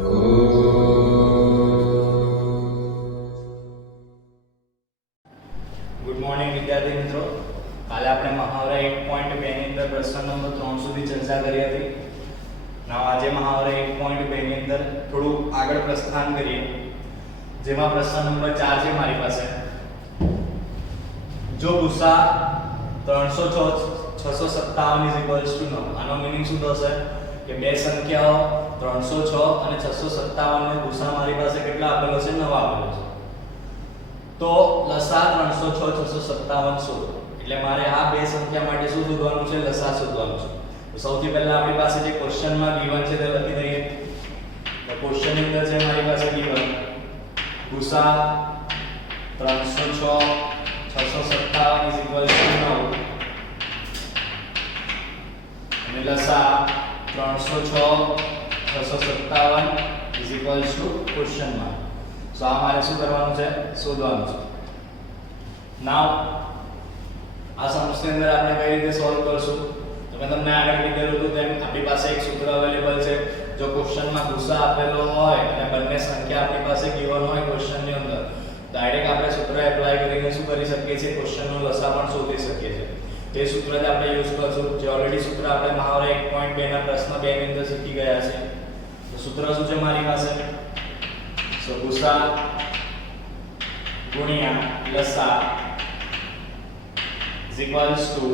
Good morning વિદ્યાર્થી મિત્રો, કાલે આપણે મહાવરા 1.2 ની અંદર પ્રશ્ન નંબર 3 સુધી ચર્ચા કરી હતી. આજે મહાવરા 1.2 ની અંદર થોડું આગળ પ્રસ્થાન કરીએ, જેમાં પ્રશ્ન નંબર 4 છે મારી પાસે. જો ગુસા 306 657 9, આનો મીનિંગ શું થશે કે બે સંખ્યાઓ 306 અને 657 ને ગુસા મારી પાસે કેટલા આપેલો છે? 9 આપેલો છે. તો લસા 306 657 શોધો. એટલે મારે આ બે સંખ્યા માટે શું શોધવાનું છે? લસા શોધવાનું છે. તો સૌથી પહેલા આપણી પાસે જે ક્વેશ્ચનમાં ગિવન છે તે લખી દઈએ. તો ક્વેશ્ચન ની અંદર છે મારી પાસે ગિવન ગુસા 306 657 9 અને લસા 306 657 ક્વેશ્ચન માર્ક. તો આ મારે શું કરવાનું છે? શોધવાનું છે. નાઉ આ સમસ્યાની અંદર આપણે કઈ રીતે સોલ્વ કરશું? તો મેં તમને આગળ કીધેલું હતું તેમ આપણી પાસે એક સૂત્ર અવેલેબલ છે. જો ક્વેશ્ચનમાં ગુસા આપેલો હોય અને બંને સંખ્યા આપણી પાસે ગિવન હોય ક્વેશ્ચનની અંદર, ડાયરેક્ટ આપણે સૂત્ર એપ્લાય કરીને શું કરી શકીએ છીએ? ક્વેશ્ચનનો લસા પણ શોધી શકીએ છીએ. તે સૂત્ર જ આપણે યુઝ કરશું, જે ઓલરેડી સૂત્ર આપણે મહાવરા 1.2 ના પ્રશ્ન 2 ની અંદર શીખી ગયા છે. તો સૂત્ર શું છે મારી પાસે? So ગુસા ગુણ્યા લસા is equals to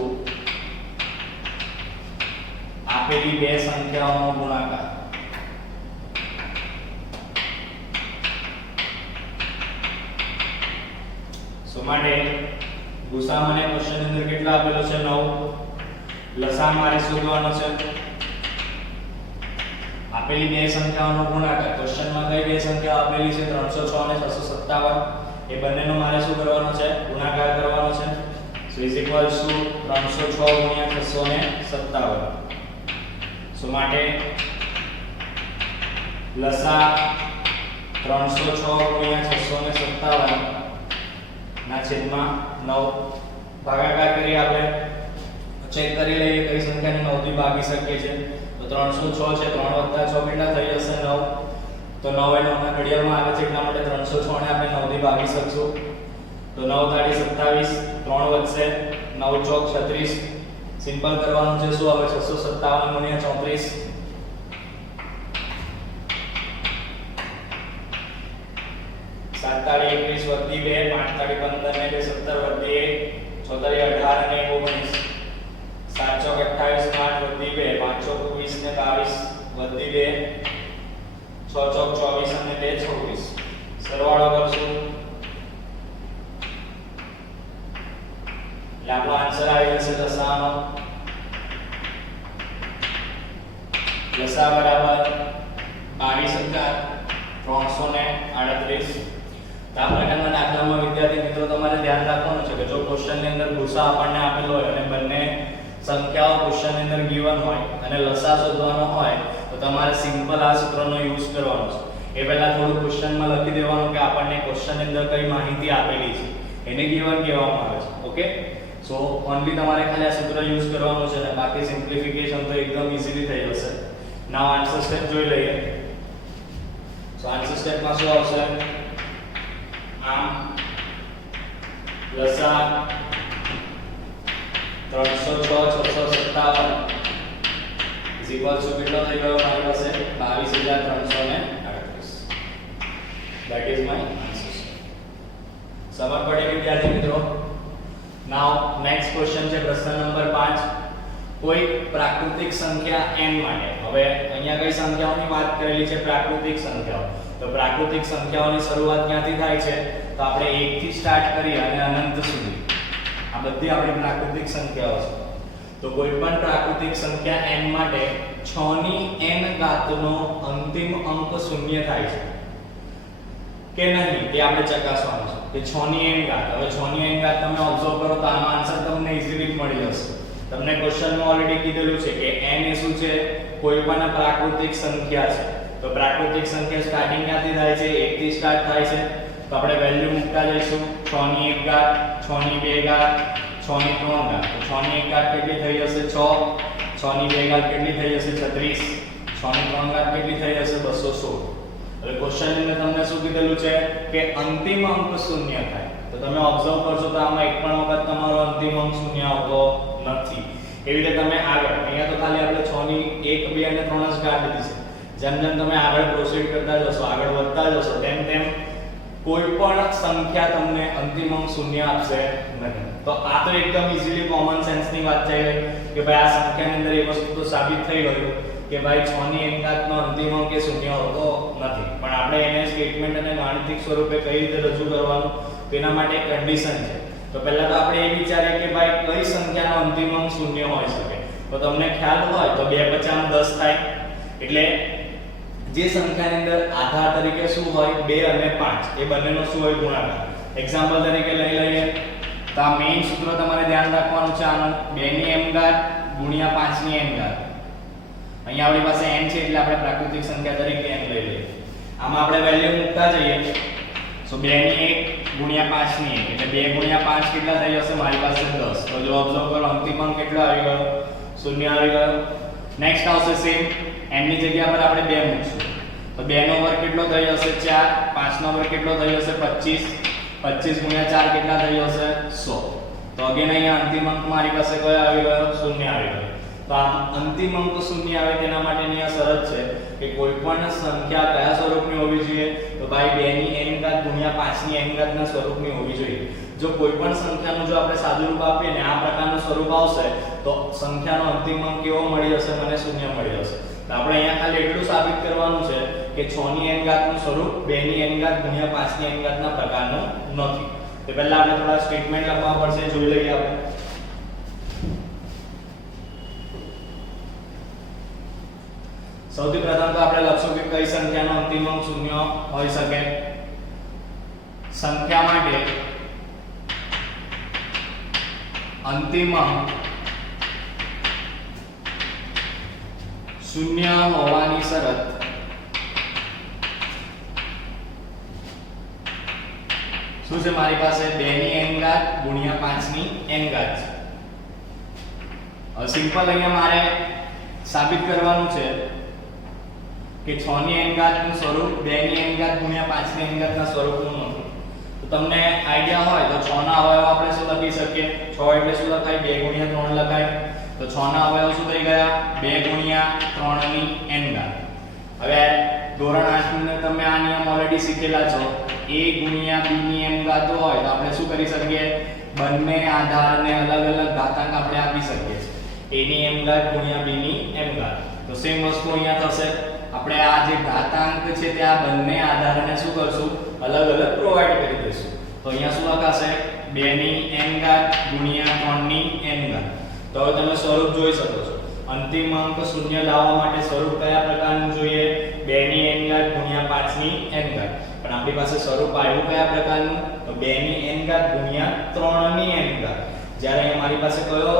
આપેલી બે સંખ્યાઓનો ગુણાકાર. સો માટે ગુસા મને ક્વેશ્ચન ની અંદર કેટલા આપેલો છે? 9. લસા મારે શોધવાનો છે. આપેલી બે સંખ્યાઓનો ગુણાકાર. ક્વેશ્ચનમાં કઈ બે સંખ્યાઓ આપેલી છે? 306 અને 657. એ બંનેનો મારે શું કરવાનો છે? ગુણાકાર કરવાનો છે. સો ઇઝ ઇક્વલ્સ ટુ 306 ગુણ્યા 657. સો માટે લસા 306 ગુણ્યા 657 ના છેદમાં 9. ભાગાકાર કરી આપણે ચેક કરી લઈએ કઈ સંખ્યાને 9 થી ભાગી શકીએ છીએ. તો 306 છે, 3 + 6 કેટલા થઈ જશે? 9. તો 9 એ 9 ના ઘડિયાળમાં આવે છે, એટલા માટે 306 ને આપણે 9 થી ભાગી શકશું. તો 9 * 27, 3 વધશે, 9 * 4 = 36. સિમ્પલ કરવાનું છે. શું આવે? 657 ગુણ્યા 34. 7 * 21 વધી 2, 5 * 15 ને 2 17 વધી 1, 6 * 18 અને 19, 7 * 28 8 વધી 2, 5 * 20 ને 22 વધી 2, 6 * 24 અને 2 26. સરવાળો કરશું એટલે આપણો આન્સર આવી જશે લસાનો. લસા બરાબર 22,338. તો આ પ્રકારના દાખલામાં વિદ્યાર્થી મિત્રો તમારે ધ્યાન રાખવાનું છે કે જો ક્વેશ્ચનની અંદર ગુસા આપણને આપેલો હોય અને બંને સંખ્યાઓ ક્વેશ્ચનની અંદર ગિવન હોય અને લસા શોધવાનો હોય, તો તમારે સિમ્પલ આ સૂત્રનો યુઝ કરવાનો છે. એ પહેલા થોડું ક્વેશ્ચનમાં લખી દેવાનું કે આપણને ક્વેશ્ચનની અંદર કઈ માહિતી આપેલી છે, એને ગિવન કહેવામાં આવે છે. ઓકે, સો ઓનલી તમારે ખાલી આ સૂત્ર યુઝ કરવાનું છે અને બાકી સિમ્પ્લિફિકેશન તો એકદમ ઈઝીલી થઈ જશે. નાઉ આન્સર સ્ટેપ જોઈ લઈએ. સો આન્સર સ્ટેપમાં શું આવશે? આમ લસા 306 657 ઇઝ ઇક્વલ ટુ કેટલો થઈ ગયો મારી પાસે? 22,338. That is my answer. સમજ પડી વિદ્યાર્થી મિત્રો? નાઉ નેક્સ્ટ ક્વેશ્ચન છે પ્રશ્ન નંબર 5. કોઈ પ્રાકૃતિક સંખ્યા n માટે. હવે અહીંયા કઈ સંખ્યાઓની વાત કરેલી છે? પ્રાકૃતિક સંખ્યાઓ. તો પ્રાકૃતિક સંખ્યાઓની શરૂઆત ક્યાંથી થાય છે? તો આપણે 1 થી સ્ટાર્ટ કરી અને અનંત સુધી. આ બધી આપણી પ્રાકૃતિક સંખ્યાઓ છે. તો કોઈ પણ પ્રાકૃતિક સંખ્યા n માટે 6 ની n ઘાતનો અંતિમ અંક શૂન્ય થાય છે કે નહીં તે આપણે ચકાસવાનું છે. કે 6 ની n ઘાત. હવે 6 ની n ઘાત તમે ઓબ્ઝર્વ કરો તો આનો આન્સર તમને ઈઝીલી મળી જશે. તમને ક્વેશ્ચનમાં ઓલરેડી કીધેલું છે કે n એ શું છે? કોઈ પણ પ્રાકૃતિક સંખ્યા છે. તો પ્રાકૃતિક સંખ્યા સ્ટાર્ટિંગ ક્યાંથી થાય છે? 1 થી સ્ટાર્ટ થાય છે. તો આપણે વેલ્યુ મૂકતા જઈશું. 6 ની 1 ઘાત, 6 ની 2 ઘાત, 6 ની 3 ઘાત. તો 6 ની 1 ઘાત કેટલી થઈ જશે? 6. 6 ની 2 ઘાત કેટલી થઈ જશે? 36. 6 ની 3 ઘાત કેટલી થઈ જશે? 216. હવે ક્વેશ્ચન ની અંદર તમને શું કીધેલું છે કે અંતિમ અંક શૂન્ય થાય, તો તમે ઓબ્ઝર્વ કરશો તો આમાં એક પણ વખત તમારો અંતિમ અંક શૂન્ય આવતો નથી. એવી રીતે તમે આગળ અહીંયા તો ખાલી આપણે 6 ની 1 2 અને 3 જ કાઢી દીધી છે. જેમ જેમ તમે આગળ પ્રોસીડ કરતા જશો, આગળ વધતા જશો, તેમ તેમ કોઈ પણ સંખ્યા તમને અંતિમ અંક શૂન્ય આપશે નહીં. તો આ તો એકદમ ઈઝીલી કોમન સેન્સ ની વાત થઈ ગઈ કે ભાઈ આ સંખ્યાની અંદર એ વસ્તુ તો સાબિત થઈ ગયું કે ભાઈ 6 ની n નો અંતિમ અંક એ શૂન્ય હોતો નથી. પણ આપણે એને સ્ટેટમેન્ટ અને ગાણિતિક સ્વરૂપે કઈ રીતે રજૂ કરવાનું તેના માટે કન્ડિશન છે. તો પહેલા તો આપણે એ વિચારીએ કે ભાઈ કઈ સંખ્યાનો અંતિમ અંક શૂન્ય હોઈ શકે. તો તમને ખ્યાલ હોય તો 2 × 5 = 10 થાય. એટલે જે સંખ્યાની અંદર આધાર તરીકે શું હોય 2 અને 5 એ બંનેનો શું હોય ગુણાકાર. એક્ઝામ્પલ તરીકે લઈ લઈએ તો આ મેઈન સૂત્ર તમારે ધ્યાન રાખવાનું છે આનું 2 ની m ઘાત ગુણ્યા 5 ની n ઘાત. અહીંયા આપણી પાસે n છે એટલે આપણે પ્રાકૃતિક સંખ્યા તરીકે n લઈ લઈએ. આમાં આપણે વેલ્યુ મૂકતા જઈએ. સો 2 ની 1 ગુણ્યા 5 ની 1 એટલે 2 × 5 કેટલા થઈ જશે મારી પાસે 10. તો જો ઓબ્ઝર્વ કરો અંતિમ અંક કેટલો આવી ગયો? શૂન્ય આવી ગયો. નેક્સ્ટ આવશે સેમ n ની જગ્યા પર આપણે 2 મૂકશું. તો 2 નો વર્ગ કેટલો થઈ જશે 4, 5 નો વર્ગ કેટલો થઈ જશે 25, 25 × 4 કેટલા થઈ જશે 100. તો અગેન અહીંયા અંતિમ અંક મારી પાસે કયો આવી ગયો? શૂન્ય આવી ગયો. તો આ અંતિમ અંક શૂન્ય આવે તેના માટેની આ શરત છે કે કોઈ પણ સંખ્યા કયા સ્વરૂપની હોવી જોઈએ? તો ભાઈ 2 ની n ઘાત ગુણ્યા 5 ની n ઘાત ના સ્વરૂપની હોવી જોઈએ. જો કોઈ પણ સંખ્યાનું જો આપણે સાદું રૂપ આપીએ ને આ પ્રકારનું સ્વરૂપ આવશે તો સંખ્યાનો અંતિમ અંક કેવો મળી જશે? મને શૂન્ય મળી જશે. તો આપણે અહીંયા ખાલી એટલું સાબિત કરવાનું છે કે 6 ની n ઘાત નું સ્વરૂપ 2 ની n ઘાત ગુણ્યા 5 ની n ઘાત ના પ્રકારનું નથી. તો પહેલા આપણે થોડા સ્ટેટમેન્ટ લખવા પડશે, જોઈ લઈએ આપણે. સૌથી પ્રથમ તો આપણે લખશું કે કઈ સંખ્યાનો અંતિમ અંક શૂન્ય હોઈ શકે. સંખ્યા માટે અંતિમ અંક શૂન્ય હોવાની શરત શું છે? મારી પાસે 2 ની n ઘાત ગુણ્યા 5 ની n ઘાત છે. હવે સિમ્પલ અહીંયા મારે સાબિત કરવાનું છે કે 6 ની n ઘાત નું સ્વરૂપ 2 ની n ઘાત ગુણ્યા 5 ની n ઘાત ના સ્વરૂપનું નથી. તો તમને આઈડિયા હોય તો 6 ના અવયવ આપણે શું લખી શકીએ? 6 એટલે શું લખાય? 2 × 3 લખાય. તો 6 ના અવયવ શું થઈ ગયા? 2 × 3 ની n ઘાત. હવે ધોરણ 8 ની તમે આ નિયમ ઓલરેડી શીખેલા છો. a × b ની n ઘાત હોય તો આપણે શું કરી શકીએ? બંને આધારને અલગ અલગ ઘાતાંક આપણે આપી શકીએ છીએ. a ની m ઘાત ગુણ્યા b ની m ઘાત. તો સેમ વસ્તુ અહીંયા થશે. આપણે આ જે ઘાતાંક છે તે આ બંને આધારને શું કરશું? અલગ અલગ પ્રોવાઈડ કરી દઈશું. તો અહીંયા શું લખાશે? 2 ની n ઘાત ગુણ્યા 3 ની n ઘાત. તો હવે તમે સ્વરૂપ જોઈ શકો છો. અંતિમ અંક શૂન્ય લાવવા માટે સ્વરૂપ કયા પ્રકારનું જોઈએ? 2 ની n ઘાત ગુણ્યા 5 ની n ઘાત. પણ આપણી પાસે સ્વરૂપ આવ્યું કયા પ્રકારનું? તો 2 ની n ઘાત ગુણ્યા 3 ની n ઘાત. જ્યારે અહીંયા મારી પાસે કયો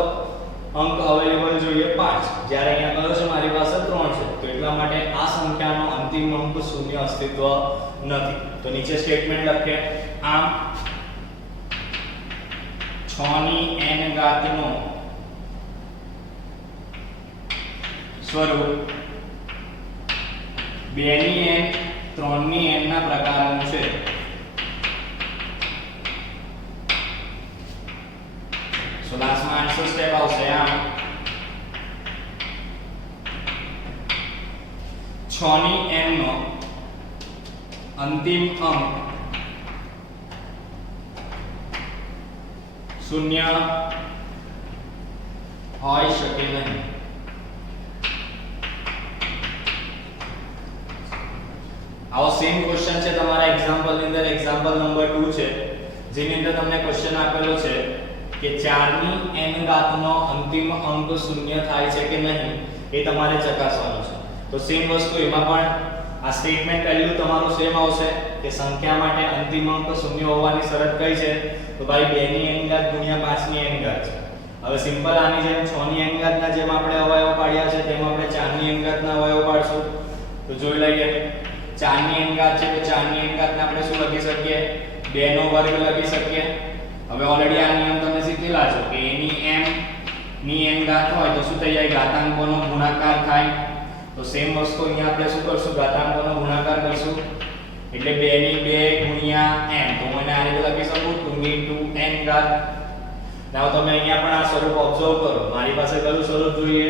અંક અવેલેબલ જોઈએ? 5. જ્યારે અહીંયા કયો છે? મારી પાસે 3 છે. તો એટલા માટે આ સંખ્યાનો અંતિમ અંક શૂન્ય અસ્તિત્વ નથી. તો નીચે સ્ટેટમેન્ટ લખીએ. આમ 6 ની n ઘાત નો સ્વરૂપ 2 ની n 3 ની n ના પ્રકારનું છે. સો લાસ્ટમાં આન્સર સ્ટેપ આવશે આમ 6 ની n નો અંતિમ અંક શૂન્ય હોઈ શકે નહીં. આવો સેમ ક્વેશ્ચન છે તમારા એક્ઝામ્પલ ની અંદર. એક્ઝામ્પલ નંબર 2 છે જેની અંદર તમને ક્વેશ્ચન આપેલો છે કે 4 ની n ઘાત નો અંતિમ અંક શૂન્ય થાય છે કે નહીં એ તમારે ચકાસવાનું છે. તો સેમ વસ્તુ એમાં પણ આ સ્ટેટમેન્ટ પહેલું તમારું સેમ આવશે કે સંખ્યા માટે અંતિમ અંક શૂન્ય હોવાની શરત કઈ છે? તો ભાઈ 2 ની n ઘાત ગુણ્યા 5 ની n ઘાત છે. હવે સિમ્પલ આની જેમ 6 ની n ઘાત ના જેમ આપણે અવયવ પાડ્યા છે તેમ આપણે 4 ની n ઘાત ના અવયવ પાડશું. તો જોઈ લઈએ. 4 ની n ઘાત છે તો 4 ની n ઘાત ને આપણે શું લખી શકીએ? 2 નો વર્ગ લખી શકીએ. હવે ઓલરેડી આ નિયમ તમે શીખેલા છો કે a ની m ની n ઘાત હોય તો શું થઈ જાય? ઘાતાંકોનો ગુણાકાર થાય. તો સેમ વસ્તુ અહીંયા આપણે શું કરશું, ઘાતાંકોનો ગુણાકાર કરશું એટલે 2 ની 2 ગુણ્યા n, તો મને આ રીતે લખી શકું 2 ની 2 n ઘાત. now તમે અહીંયા પણ આ સ્વરૂપ ઓબ્ઝર્વ કરો, મારી પાસે કયું સ્વરૂપ જોઈએ,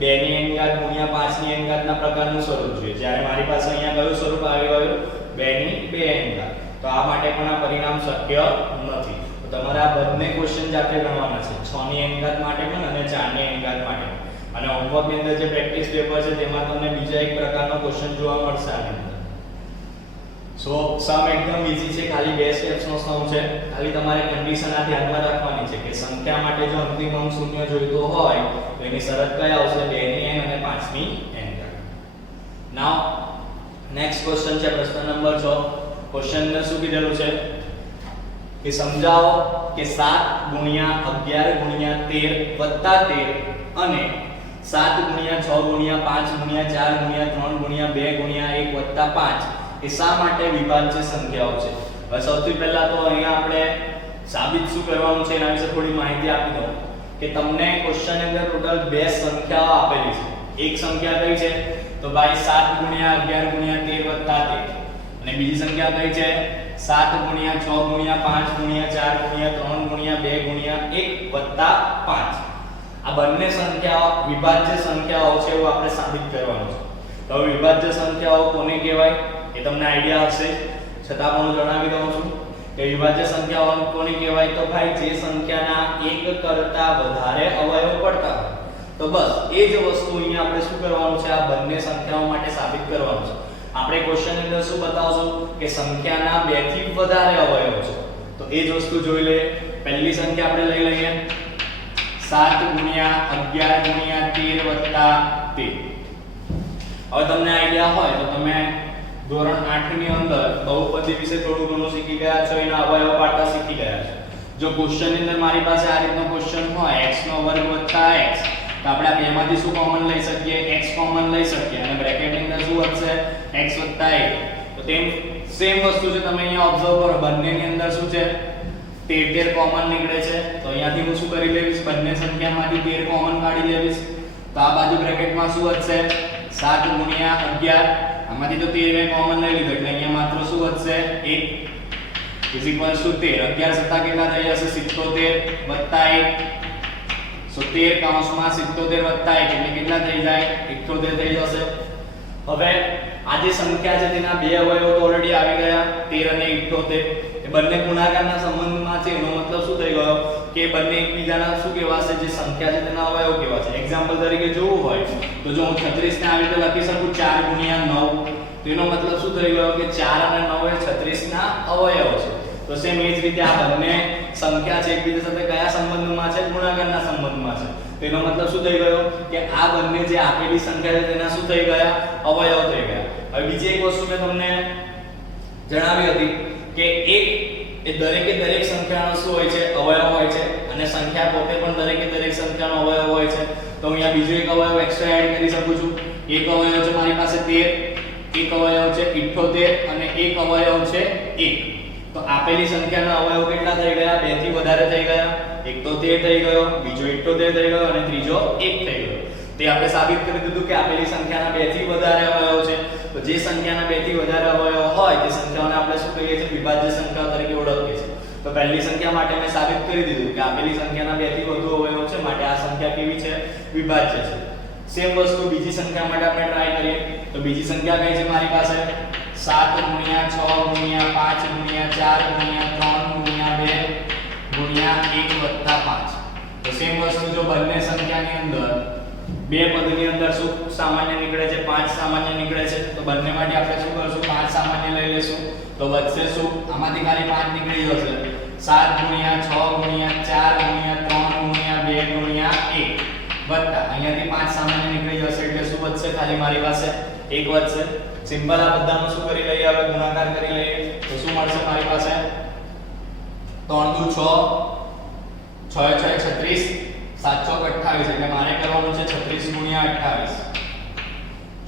2 ની n ઘાત ગુણ્યા 5 ની n ઘાતના પ્રકારનું સ્વરૂપ જોઈએ, જ્યારે મારી પાસે અહીંયા કયું સ્વરૂપ આવી ગયું, 2 ની 2 n ઘાત. તો આ માટે પણ આ પરિણામ શક્ય નથી. તો તમારે આ બંને ક્વેશ્ચન જાતે ગણવાના છે, 6 ની n ઘાત માટે પણ અને 4 ની n ઘાત માટે. અને હોમવર્ક ની અંદર જે પ્રેક્ટિસ પેપર છે તેમાં તમને બીજા એક પ્રકારનો ક્વેશ્ચન જોવા મળશે આની અંદર. સો સમ એકદમ ઈઝી છે, ખાલી બે સ્ટેપ્સ નો સમ છે. ખાલી તમારે કન્ડિશન આ ધ્યાનમાં રાખવાની છે કે સંખ્યા માટે જો અંતિમ અંક શૂન્ય જોઈતો હોય તો એની શરત કઈ આવશે, 2 ની n અને 5 ની n ઘાત. નાઉ નેક્સ્ટ ક્વેશ્ચન છે પ્રશ્ન નંબર 6. ક્વેશ્ચન ને શું કીધેલું છે કે સમજાવો કે 7 ગુણ્યા 11 ગુણ્યા 13 વત્તા 13 અને 7 ગુણ્યા 6 ગુણ્યા 5 ગુણ્યા 4 ગુણ્યા 3 ગુણ્યા 2 ગુણ્યા 1 વત્તા 5 એ શા માટે વિભાજ્ય સંખ્યાઓ છે. હવે સૌથી પહેલા તો અહીંયા આપણે સાબિત શું કરવાનું છે એના વિશે થોડી માહિતી આપી દઉં કે તમને ક્વેશ્ચન ની અંદર ટોટલ બે સંખ્યાઓ આપેલી છે. એક સંખ્યા કઈ છે તો ભાઈ 7 ગુણ્યા 11 ગુણ્યા 13 વત્તા 13 અને બીજી સંખ્યા કઈ છે 7 ગુણ્યા 6 ગુણ્યા 5 ગુણ્યા 4 ગુણ્યા 3 ગુણ્યા 2 ગુણ્યા 1 વત્તા 5. આ બંને સંખ્યાઓ વિભાજ્ય સંખ્યાઓ છે એવું આપણે સાબિત કરવાનું છે. તો વિભાજ્ય સંખ્યાઓ કોને કહેવાય એ તમને આઈડિયા હશે, છતાં પણ હું જણાવી દઉં છું કે વિભાજ્ય સંખ્યાઓ કોને કહેવાય તો ભાઈ જે સંખ્યાના એક કરતા વધારે અવયવ પડતા હોય. તો બસ એ જ વસ્તુ અહીંયા આપણે શું કરવાનું છે, આ બંને સંખ્યાઓ માટે સાબિત કરવાનું છે. આપણે ક્વેશ્ચન ની અંદર શું બતાવશું કે સંખ્યાના 2 થી વધારે અવયવ છે. તો એ જ વસ્તુ જોઈ લે. પહેલી સંખ્યા આપણે લઈ લઈએ 7 ગુણ્યા 11 ગુણ્યા 13 વત્તા 13. હવે તમને આઈડિયા હોય તો તમે ધોરણ 8 ની અંદર બહુપદી વિશે થોડું ઘણું શીખી ગયા છો, એના અવયવ પાડતા શીખી ગયા છો. જો ક્વેશ્ચન ની અંદર મારી પાસે આ રીતનો ક્વેશ્ચન હોય x નો વર્ગ વત્તા x, તો આપણે આ બેમાંથી શું કોમન લઈ શકીએ, x કોમન લઈ શકીએ અને બ્રેકેટ ની અંદર શું વધશે x વત્તા 1. તો તેમ સેમ વસ્તુ છે, તમે અહીંયા ઓબ્ઝર્વ કરો બંનેની અંદર શું છે 13 કોમન નીકળે છે. તો અહીંયાથી હું શું કરી લેવીશ, બંને સંખ્યામાંથી 13 કોમન કાઢી લેવીશ. તો આ બાજુ બ્રેકેટમાં શું વધશે 7 ગુણ્યા 11, આમાંથી તો 13 મેં કોમન લઈ લીધો એટલે અહીંયા માત્ર શું વધશે 1 ઇઝ ઇક્વલ્સ ટુ 13. 11 સત્તા કેટલા થઈ જશે 77 વત્તા 1. સો 13 કૌંસમાં 77 વત્તા 1 એટલે કેટલા થઈ જાય 78 થઈ જશે. હવે આ જે સંખ્યા છે તેના બે અવયવો તો ઓલરેડી આવી ગયા 13 અને 78. એ બંને ગુણાકારના સંબંધમાં છે, એનો મતલબ શું થઈ ગયો કે બંને એકબીજાના શું કહેવાશે, જે સંખ્યા છે તેના અવયવ કહેવાશે. એક્ઝામ્પલ તરીકે જોવું હોય તો જો હું 36 ને આવી રીતે લખી શકું 4 ગુણ્યા 9, તો એનો મતલબ શું થઈ ગયો કે 4 અને 9 એ 36 ના અવયવ છે. તો સેમ એ જ રીતે આ બંને સંખ્યા છે એકબીજા સાથે કયા સંબંધમાં છે, ગુણાકારના સંબંધમાં છે. તો એનો મતલબ શું થઈ ગયો કે આ બંને જે આપેલી સંખ્યા છે તેના શું થઈ ગયા અવયવ થઈ ગયા. હવે બીજી એક વસ્તુ મેં તમને જણાવી હતી કે એક એ દરેકે દરેક સંખ્યાનો શું હોય છે અવયવ હોય છે અને સંખ્યા પોતે પણ દરેકે દરેક સંખ્યાનો અવયવ હોય છે. તો અહીંયા બીજો એક અવયવ એક્સ્ટ્રા એડ કરી શકું છું. એક અવયવ છે મારી પાસે 13, એક અવયવ છે 78 અને એક અવયવ છે 1. તો આપેલી સંખ્યાના અવયવ કેટલા થઈ ગયા, 2 થી વધારે થઈ ગયા. એક તો 13 થઈ ગયો, બીજો 78 થઈ ગયો અને ત્રીજો 1 થઈ ગયો. તે આપણે સાબિત કરી દીધું કે આપેલી સંખ્યાના 2 થી વધારે અવયવ છે. તો જે સંખ્યાના 2 થી વધારે અવયવ હોય તે સંખ્યાઓને આપણે શું કહીએ છીએ, વિભાજ્ય સંખ્યાઓ તરીકે ઓળખીએ છીએ. તો પહેલી સંખ્યા માટે મેં સાબિત કરી દીધું કે આપેલી સંખ્યાના 2 થી વધુ અવયવ છે, માટે આ સંખ્યા કેવી છે, વિભાજ્ય છે. સેમ વસ્તુ બીજી સંખ્યા માટે આપણે ટ્રાય કરીએ. તો બીજી સંખ્યા કઈ છે મારી પાસે 7 ગુણ્યા 6 ગુણ્યા 5 ગુણ્યા 4 ગુણ્યા 3 ગુણ્યા 2 ગુણ્યા 1 વત્તા 5. તો સેમ વસ્તુ જો બંને સંખ્યાની અંદર બે પદની અંદર શું સામાન્ય નીકળે છે, 5 સામાન્ય નીકળે છે. તો બંને માટે આપણે શું કરશું, 5 સામાન્ય લઈ લેશું. તો વધશે શું, આમાંથી ખાલી 5 નીકળી જશે. 7 ગુણ્યા 6 ગુણ્યા 4 ગુણ્યા 3 ગુણ્યા 2 ગુણ્યા 1 વત્તા અહીંયાથી 5 સામાન્ય નીકળી જશે એટલે શું વધશે, ખાલી મારી પાસે 1 વધશે. સિમ્પલ આ બધાનો શું કરી લઈએ, હવે ગુણાકાર કરી લઈએ. તો શું મળશે મારી પાસે 3 દુ 6, 6 6 36, 7 ચોક 28 એટલે મારે કરવાનું છે 36 ગુણ્યા 28.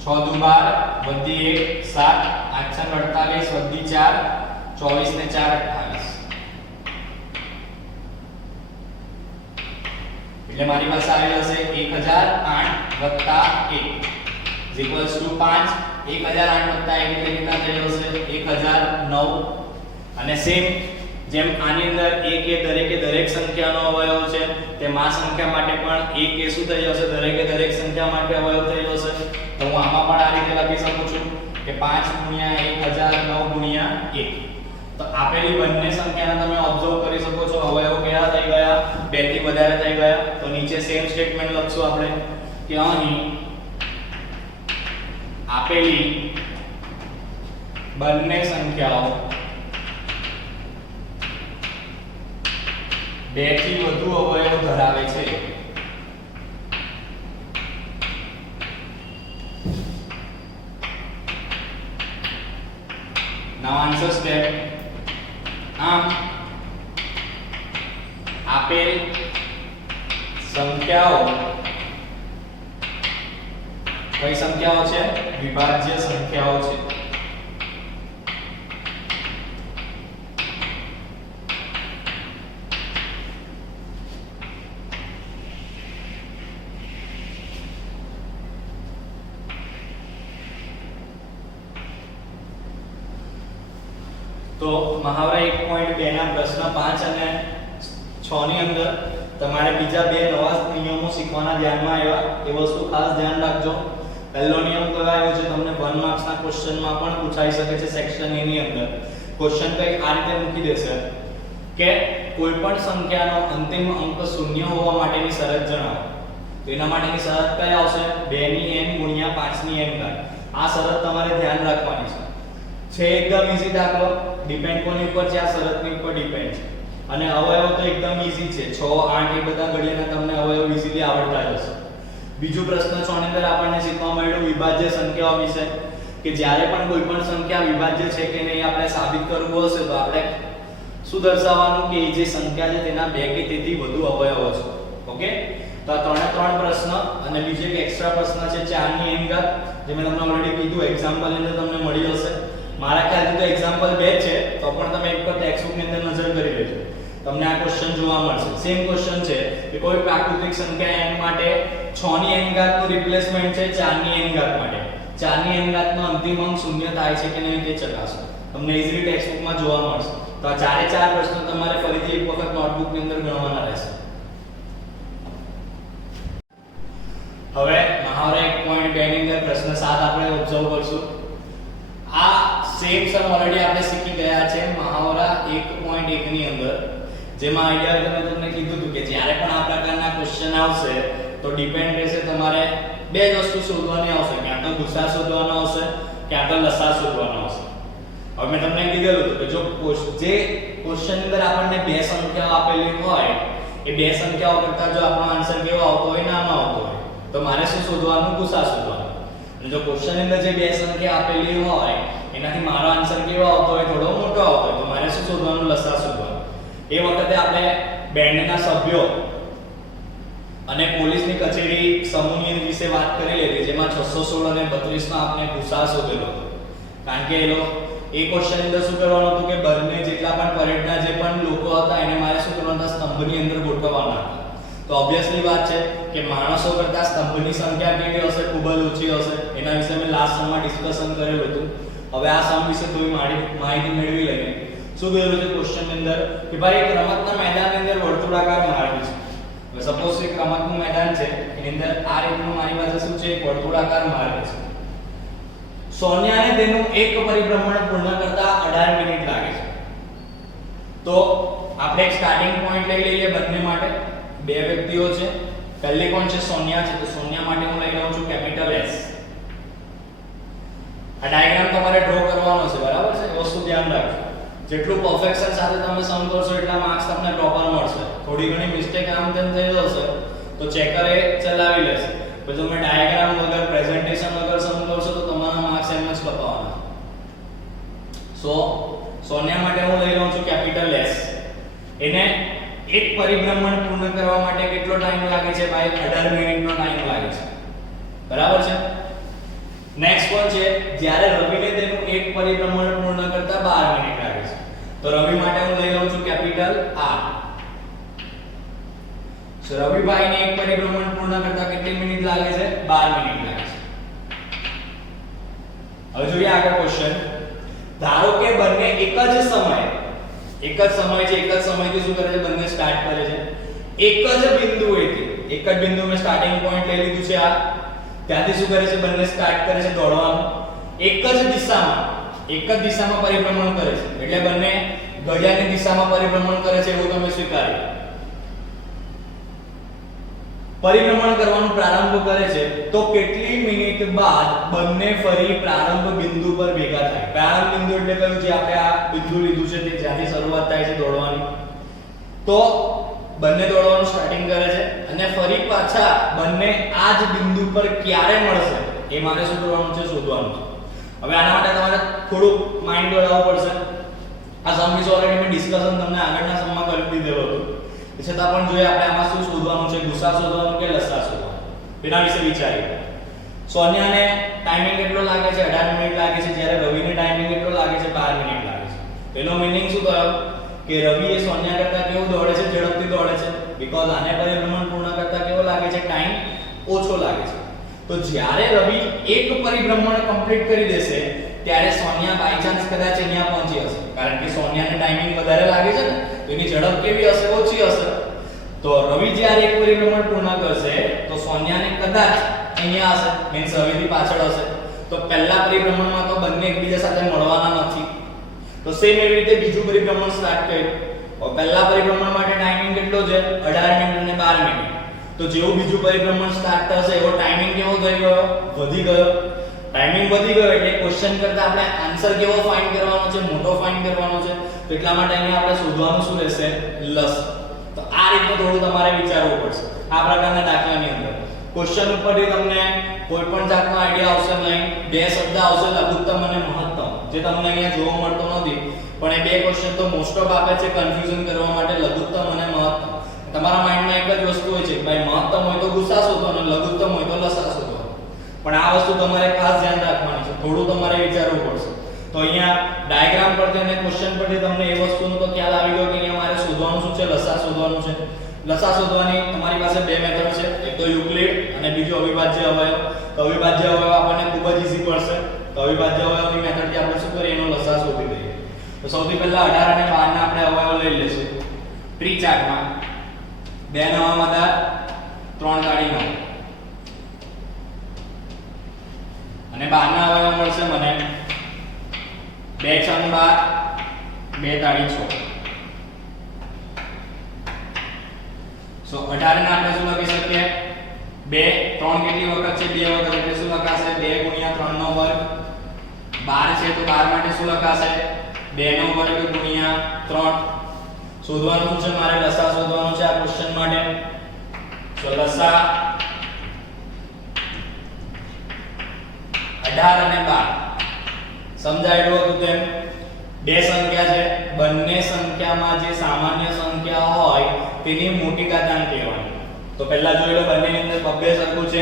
6 દુ 12 વધી 1 7, 8 છંગ 48 વધી 4, 24 ને 4 28 એટલે મારી પાસે આવી જશે 1008 વત્તા 1 ઇઝ ઇક્વલ્સ ટુ 5 1008 વત્તા 1 એટલે કેટલા થઈ જશે 1009 અને સેમ જેમ આની અંદર 1 એ દરેક સંખ્યાનો અવયવ છે તેમ આ સંખ્યા માટે પણ 1 એ શું થઈ જશે દરેક સંખ્યા માટે અવયવ થઈ જશે તો હું આમાં પણ આ રીતે લખી શકું છું કે 5 ગુણ્યા 1009 ગુણ્યા 1 તો આપેલી બંને સંખ્યાને તમે ઓબ્ઝર્વ કરી શકો છો અવયવ કયા થઈ ગયા બે થી વધારે થઈ ગયા તો નીચે સેમ સ્ટેટમેન્ટ લખશું આપણે કે અહીં આપેલી બંને સંખ્યાઓ બે થી વધુ અવયવ ધરાવે છે now answer step આમ આપેલ સંખ્યાઓ કઈ સંખ્યાઓ છે વિભાજ્ય સંખ્યાઓ છે તો મહાવરા 1.2 ના પ્રશ્ન 5 અને 6 ની અંદર તમારે બીજા બે નવા નિયમો શીખવાના ધ્યાનમાં આવ્યા એ વસ્તુ ખાસ ધ્યાન રાખજો પહેલો નિયમ કયો આવ્યો છે તમને 1 માર્ક્સ ના ક્વેશ્ચનમાં પણ પૂછાઈ શકે છે સેક્શન A ની અંદર ક્વેશ્ચન કઈ આ રીતે મૂકી દેશે કે કોઈ પણ સંખ્યાનો અંતિમ અંક શૂન્ય હોવા માટેની શરત જણાવો તો એના માટેની શરત કઈ આવશે 2 ની n ગુણ્યા 5 ની n ઘાત આ શરત તમારે ધ્યાન રાખવાની છે એકદમ ઈઝી દાખલો ડિપેન્ડ કોની ઉપર છે આ શરતની ઉપર ડિપેન્ડ છે અને અવયવ તો એકદમ ઈઝી છે 6 8 એ બધા ઘડિયાના તમને અવયવ ઈઝીલી આવડતા હશે બીજો પ્રશ્ન 6 ની અંદર આપણને શીખવા મળ્યું વિભાજ્ય સંખ્યાઓ વિશે કે જ્યારે પણ કોઈ પણ સંખ્યા વિભાજ્ય છે કે નહીં આપણે સાબિત કરવું હશે તો આપણે શું દર્શાવવાનું કે જે સંખ્યા છે તેના બે કે તેથી વધુ અવયવો છે ઓકે તો આ ત્રણ પ્રશ્ન અને બીજો એક એક્સ્ટ્રા પ્રશ્ન છે 4 ની n ઘાત જે મેં તમને ઓલરેડી કીધું એક્ઝામ્પલ ની અંદર તમને મળી જશે મારા ખ્યાલથી તો એક્ઝામ્પલ બે છે તો પણ તમે એક વખત ટેક્સ્ટબુક ની અંદર નજર કરી લેજો તમને આ ક્વેશ્ચન જોવા મળશે સેમ ક્વેશ્ચન છે કે કોઈ પ્રાકૃતિક સંખ્યા n માટે 6 ની n ઘાત નું રિપ્લેસમેન્ટ છે 4 ની n ઘાત માટે 4 ની n ઘાત નો અંતિમ અંક શૂન્ય થાય છે કે નહીં તે ચકાસો તમને ઈઝીલી ટેક્સ્ટબુક માં જોવા મળશે તો આ ચારે ચાર પ્રશ્નો તમારે ફરીથી એક વખત નોટબુક ની અંદર ગણવાના રહેશે હવે મહાવરા 1.2 ની અંદર પ્રશ્ન 7 આપણે ઓબ્ઝર્વ કરશું આ સેમ સમ ઓલરેડી આપણે શીખી ગયા છે મહાવરા 1.1 ની અંદર જેમાં આઈડિયા મેં તમને કીધું હતું કે જ્યારે પણ આ પ્રકારના ક્વેશ્ચન આવશે તો ડિપેન્ડ રહેશે તમારે બે જ વસ્તુ શોધવાની આવશે ક્યાં તો ગુસા શોધવાનો આવશે ક્યાં તો લસા શોધવાનો આવશે હવે મેં તમને કીધેલું હતું કે જો જે ક્વેશ્ચન ની અંદર આપણને બે સંખ્યાઓ આપેલી હોય એ બે સંખ્યાઓ કરતા જો આપણો આન્સર કેવો આવતો હોય નાનો આવતો હોય તો મારે શું શોધવાનું ગુસા શોધવાનું અને જો ક્વેશ્ચન ની અંદર જે બે સંખ્યા આપેલી હોય એનાથી મારો આન્સર કેવો આવતો હોય થોડો મોટો આવતો હોય તો મારે શું શોધવાનું લસા શોધવાનું એ વખતે આપણે બેન્ડના સભ્યો અને પોલીસની કચેરી સમૂહની વિશે વાત કરી લીધી જેમાં 616 અને 32 નો આપણે ગુસા શોધેલો હતો કારણ કે એ ક્વેશ્ચન ની અંદર શું કરવાનું હતું કે બંને જેટલા પણ પરેડના જે પણ લોકો હતા એને મારે શું કરવાનું હતા સ્તંભની અંદર ગોઠવવાના હતા તો ઓબ્વિયસલી વાત છે કે માણસો કરતા સ્તંભની સંખ્યા કેવી હશે ખૂબ જ ઓછી હશે એના વિશે મેં લાસ્ટ સમમાં ડિસ્કશન કરેલું હતું હવે આ સમ વિશે થોડી માહિતી મેળવી લઈએ શું કહેલું છે ક્વેશ્ચન ની અંદર કે ભાઈ એક રમતના મેદાનની અંદર વર્તુળાકાર માર્ગ છે હવે સપોઝ એક રમતનું મેદાન છે એની અંદર આ રીતનું મારી પાસે શું છે એક વર્તુળાકાર માર્ગ છે સોનિયાને તેનું એક પરિભ્રમણ પૂર્ણ કરતા 18 મિનિટ લાગે છે તો આપણે એક સ્ટાર્ટિંગ પોઈન્ટ લઈ લઈએ બંને માટે બે વ્યક્તિઓ છે પહેલી કોણ છે સોનિયા છે તો સોનિયા માટે હું લઈ લઉં છું કેપિટલ S આ ડાયાગ્રામ તમારે ડ્રો કરવાનો છે બરાબર છે એ વસ્તુ ધ્યાન રાખજો જેટલું પરફેક્શન સાથે તમે સમ કરશો એટલા માર્ક્સ તમને પ્રોપર મળશે થોડી ઘણી મિસ્ટેક આમ તેમ થઈ જશે તો ચેકર એ ચલાવી લેશે તો તમે ડાયાગ્રામ વગર પ્રેઝન્ટેશન વગર સમ કરશો તો તમારા માર્ક્સ એમ જ કપાવવાના સોનિયા માટે હું લઈ લઉં છું કેપિટલ S એને એક પરિભ્રમણ પૂર્ણ કરવા માટે કેટલો ટાઈમ લાગે છે ભાઈ 18 મિનિટનો ટાઈમ લાગે છે બરાબર છે નેક્સ્ટ વન છે જ્યારે રવિને તેનું એક પરિભ્રમણ પૂર્ણ કરતા 12 મિનિટ લાગે છે તો રવિ માટે હું લઈ લઉં છું કેપિટલ R સો રવિભાઈને એક પરિભ્રમણ પૂર્ણ કરતા કેટલી મિનિટ લાગે છે 12 મિનિટ લાગે છે હવે જોઈએ આગળ ક્વેશ્ચન. ધારો કે બંને એક જ સમયે શું કરે છે, બંને સ્ટાર્ટ કરે છે એક જ બિંદુએથી. એક જ બિંદુ મેં સ્ટાર્ટિંગ પોઈન્ટ લઈ લીધું છે આ, ત્યાંથી શું કરે છે, બંને સ્ટાર્ટ કરે છે દોડવાનું. એક જ દિશામાં પરિભ્રમણ કરે છે, એટલે બંને ઘડિયાળની દિશામાં પરિભ્રમણ કરે છે એવું તમે સ્વીકાર્યું. પરિભ્રમણ કરવાનું પ્રારંભ કરે છે તો કેટલી મિનિટ બાદ બંને ફરી પ્રારંભ બિંદુ પર ભેગા થાય? પ્રારંભ બિંદુ એટલે કયું? જે આપણે આ બિંદુ લીધું છે તે જ્યાંથી શરૂઆત થાય છે દોડવાની. તો બંને દોડવાનું સ્ટાર્ટિંગ કરે છે અને ફરી પાછા બંને આ જ બિંદુ પર ક્યારે મળશે એ મારે શું કરવાનું છે, શોધવાનું છે. હવે આના માટે તમારે થોડું માઇન્ડ દોડાવવું પડશે. આ સમ વિશે ઓલરેડી મેં ડિસ્કશન તમને આગળના સમમાં કરી દીધેલું હતું. છતાં પણ જોઈએ આપણે આમાં શું શોધવાનું છે, ગુસા શોધવાનું કે લસા શોધવાનું, તેના વિશે વિચારીએ. સોનિયાને ટાઈમિંગ કેટલો લાગે છે? 18 મિનિટ લાગે છે, જ્યારે રવિને ટાઈમિંગ કેટલો લાગે છે? 12 મિનિટ લાગે છે. એનો મીનિંગ શું થયો કે રવિ એ સોનિયા કરતા કેવું દોડે છે? ઝડપથી દોડે છે. બીકોઝ આને પરિભ્રમણ પૂર્ણ કરતા કેવો લાગે છે? ટાઈમ ઓછો લાગે છે. તો જ્યારે રવિ એક પરિભ્રમણ કમ્પ્લીટ કરી દેશે ત્યારે સોનિયા બાય ચાન્સ કદાચ અહીંયા પહોંચી હશે, કારણ કે સોનિયાને ટાઈમિંગ વધારે લાગે છે ને, તો એની ઝડપ કેવી હશે? ઓછી હશે. તો રવિ જ્યારે એક પરિભ્રમણ પૂર્ણ કરશે તો સોનિયાને કદાચ અહીંયા હશે, મીન્સ રવિથી પાછળ હશે. તો પહેલા પરિભ્રમણમાં તો બંને એકબીજા સાથે મળવાના નથી. તો સેમ એવી રીતે બીજું પરિભ્રમણ સ્ટાર્ટ કર્યું. પહેલા પરિભ્રમણ માટે ટાઈમિંગ કેટલો છે? 18 મિનિટ અને 12 મિનિટ. તો જેવું બીજું પરિભ્રમણ સ્ટાર્ટ થશે એવો ટાઈમિંગ કેવો થઈ ગયો? વધી ગયો. ટાઈમિંગ વધી ગયો એટલે ક્વેશ્ચન કરતા આપણે આન્સર કેવો ફાઇન્ડ કરવાનો છે? મોટો ફાઇન્ડ કરવાનો છે. તો એટલા માટે અહીંયા આપણે શોધવાનું શું રહેશે? લસ. તો આ રીતે થોડું તમારે વિચારવું પડશે આ પ્રકારના દાખલાની અંદર. ક્વેશ્ચન ઉપરથી તમને કોઈ પણ જાતનો આઈડિયા આવશે નહીં. બે શબ્દ આવશે, લઘુત્તમ અને મહત્તમ, જે તમને અહીંયા જોવા મળતો નથી. પણ એ બે ક્વેશ્ચન તો મોસ્ટ ઓફ આપે છે કન્ફ્યુઝન કરવા માટે, લઘુત્તમ અને મહત્તમ. તમારા માઇન્ડમાં એક જ વસ્તુ હોય છે કે ભાઈ મહત્તમ હોય તો ગુસા શોધવાનો, લઘુત્તમ હોય તો લસા શોધવાનો. પણ આ વસ્તુ તમારે ખાસ ધ્યાન રાખવાની છે, થોડું તમારે વિચારવું પડશે. તો અહીંયા ડાયાગ્રામ પરથી અને ક્વેશ્ચન પરથી તમને એ વસ્તુનો તો ખ્યાલ આવી ગયો કે અહીંયા મારે શોધવાનું શું છે? લસા શોધવાનું છે. લસા શોધવાની તમારી પાસે બે મેથડ છે, એક તો યુક્લિડ અને બીજો અવિભાજ્ય અવયવ. તો અવિભાજ્ય અવયવ આપણને ખૂબ જ ઈઝી પડશે. તો અવિભાજ્ય અવયવની મેથડથી આપણે શું કરીએ? એનો લસા શોધી દઈએ. તો સૌથી પહેલા 18 અને 12 ના આપણે અવયવ લઈ લેશું. ટ્રી ચાર્ટમાં 2 નવા હતા, 3 કાઢી નાખો અને 12 ના અવયવ મળશે મને 2 6 12, 2 તાળી 6. સો 18 ને આપણે શું લખી શકીએ? 2 3 કેટલી વખત છે? 2 વખત, એટલે શું લખાશે? 2 ગુણ્યા 3 નો વર્ગ. 12 છે તો 12 માટે શું લખાશે? 2 નો વર્ગ ગુણ્યા 3. શોધવાનું શું છે મારે? લસા શોધવાનું છે આ ક્વેશ્ચન માટે. તો લસા 18 અને 12 સમજાયેલું હતું તેમ બે સંખ્યા છે. બંને સંખ્યામાં જે સામાન્ય સંખ્યા હોય તેની મોટી ઘાતાંક લેવાની. તો પહેલા જોઈ લો, બંનેની અંદર બબ્બે સરખું છે,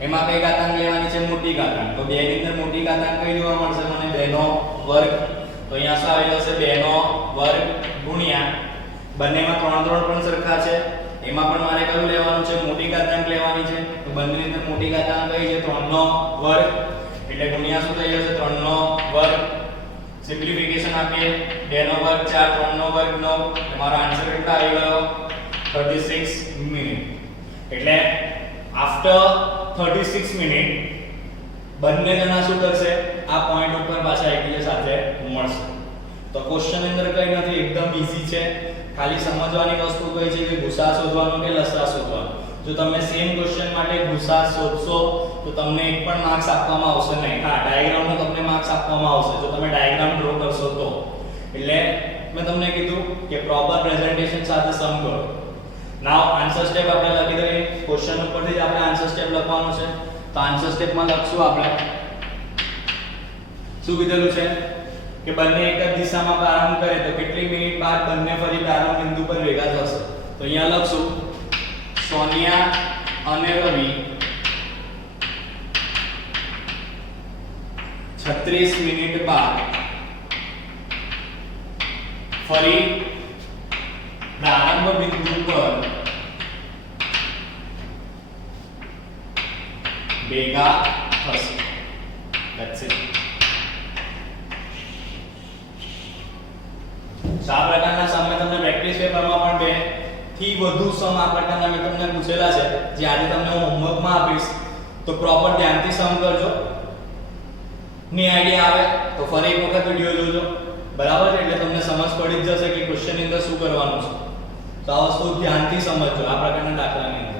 એમાં કઈ ઘાતાંક લેવાની છે? મોટી ઘાતાંક. તો 2 ની અંદર મોટી ઘાતાંક કઈ જોવા મળશે મને? 2 નો વર્ગ. તો અહીંયા શું આવી જશે? 2 નો વર્ગ ગુણ્યા બંનેમાં 3 પણ સરખા છે, એમાં પણ મારે કયું લેવાનું છે? મોટી ઘાતાંક લેવાની છે. તો બંનેની અંદર મોટી ઘાતાંક કઈ છે? 3 નો વર્ગ. એટલે ગુણ્યા શું થઈ જશે? 3 નો વર્ગ. સિમ્પ્લિફિકેશન આપીએ, 2 નો વર્ગ 4, 3 નો વર્ગ 9. તમારો આન્સર કેટલો આવી ગયો? 36 મિનિટ. એટલે આફ્ટર 36 મિનિટ બંને જણા શું કરશે? આ પોઈન્ટ ઉપર પાછા એકબીજા સાથે મળશે. તો ક્વેશ્ચન અંદર કઈ નથી, એકદમ ઈઝી છે. ખાલી સમજવાની વસ્તુ કઈ છે કે ગુસા શોધવાનો કે લસા શોધવાનો. જો તમે સેમ ક્વેશ્ચન માટે ગુસા શોધશો તો તમને એક પણ માર્ક્સ આપવામાં આવશે નહીં. હા, ડાયાગ્રામનો તમને માર્ક્સ આપવામાં આવશે જો તમે ડાયાગ્રામ ડ્રો કરશો તો. એટલે મેં તમને કીધું કે પ્રોપર પ્રેઝન્ટેશન સાથે સમ કરો. નાઉ આન્સર સ્ટેપ આપણે લખી દઈએ. ક્વેશ્ચન ઉપરથી જ આપણે આન્સર સ્ટેપ લખવાનું છે. તો આન્સર સ્ટેપમાં લખશું આપણે શું કીધેલું છે કે બંને એક જ દિશામાં પ્રારંભ કરે તો કેટલી મિનિટ બાદ બંને ફરી પ્રારંભ બિંદુ પર ભેગા થશે. તો અહીંયા લખશું સોનિયા અને રવિ 36 મિનિટ બાદ ફરી પ્રારંભ બિંદુ પર ભેગા થશે. That's it. તો આ પ્રકારના સમ મેં તમને પ્રેક્ટિસ પેપરમાં પણ બે થી વધુ સમ આ પ્રકારના મેં તમને પૂછેલા છે, જે આજે તમને હું હોમવર્કમાં આપીશ, તો પ્રોપર ધ્યાનથી સમ કરજો. ની આઈડિયા આવે તો ફરી એક વખત વિડિયો જોજો, બરાબર છે? એટલે તમને સમજ પડી જ જશે કે ક્વેશ્ચન ની અંદર શું કરવાનું છે. તો આ વસ્તુ ધ્યાનથી સમજજો આ પ્રકારના દાખલાની અંદર.